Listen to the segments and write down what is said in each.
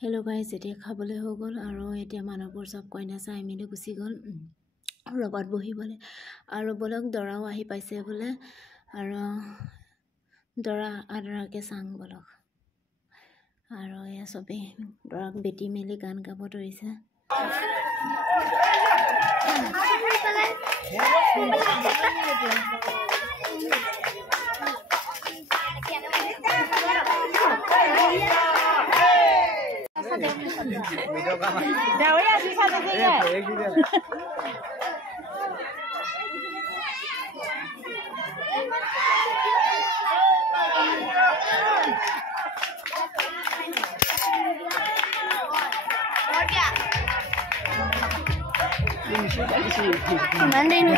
Hello guys এতিয়া খাবলৈ হৈ গল আৰু এতিয়া মানুহবোৰ সব কইনা চাই মিলি গুছি গল লগত বহিবলে আৰু বলক দৰাও আহি পাইছে বলে আৰু দৰা আদৰাকে চাং বলক আৰু এয়া সবে দৰাক বেটি মেলি গান গাব ধৰিছে Đâu ya sih satu dia. Mana ini?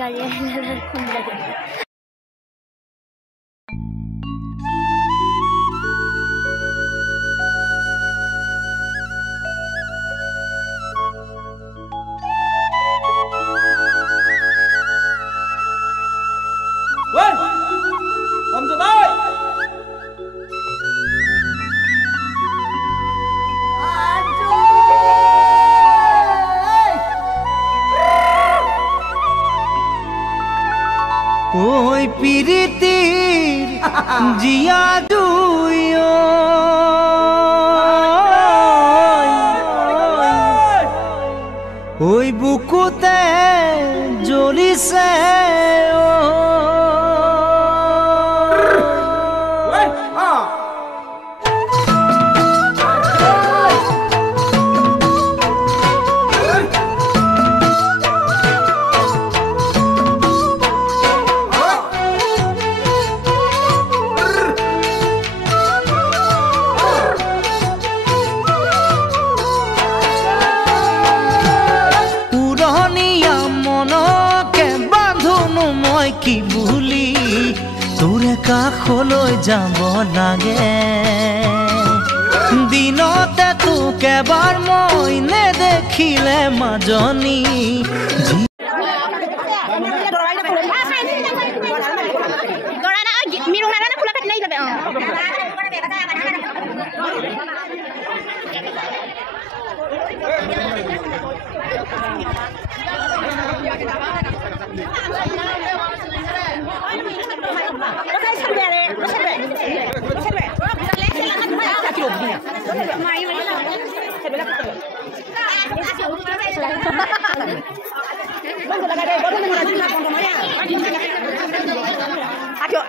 Gaya lalar kumbla Wen, Om Jodai. ওই পিরিতির জিয়া দুইও ওই বুকুতে জ্বলিছে কি ভুলি তোরে কাখলৈ যাব লাগে দিনতে তোক এবাৰ মই নেদেখিলে মাজনী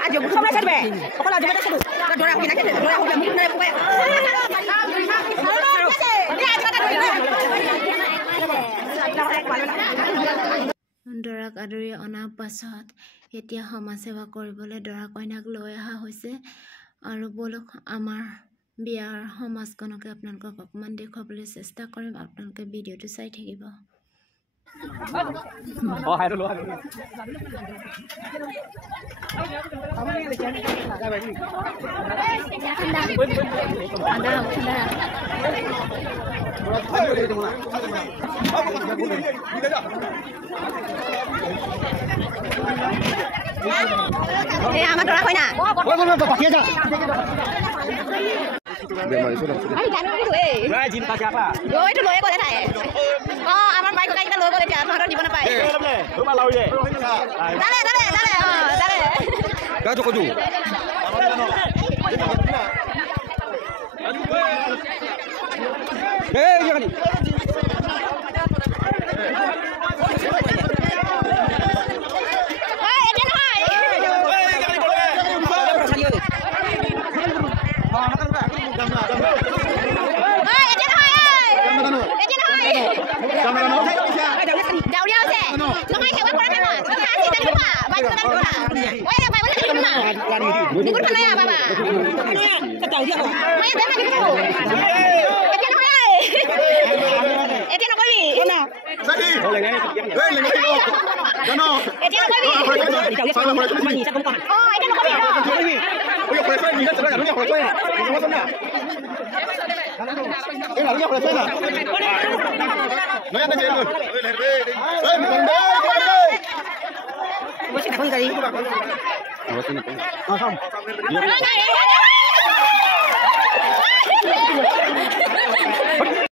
Ayo, busca más cerve. Ojalá yo me deje. Dora, mira que dora, mira mira. দৰাক আদৰি অনা পাছত এতিয়া সমাজ সেৱা কৰিবলৈ দৰা কইনাক লৈ অহা হৈছে আৰু বলক আমাৰ বিয়াৰ সমাজখনকে আপোনালোকক অকমান দেখুৱাবলৈ চেষ্টা কৰিম আপোনালোকে ভিডিঅটো চাই থাকিব Oh, hai dulu. Eh, amat dora koi na. Pakai aja. Ay, ganun itu eh. Nah, cinta siapa? Oh, itu loe boleh tak? Oh, aman baik kok kita loe boleh dia. Mahar di mana pak? Rumah lau ye. Dale. Oh, dale. Kaju. Jangan. Libur mana ya, Papa? Ketahui dia kok. Main tema di situ. Etienne hoy. Etienne koy bi. Mana? Sadi. Lengan. Kano. Etienne koy bi. Oh, Etienne koy bi. Oye, por eso ni nada, no me acuerdo. ¿Cómo son? Bos kita pun kali. Awas ini.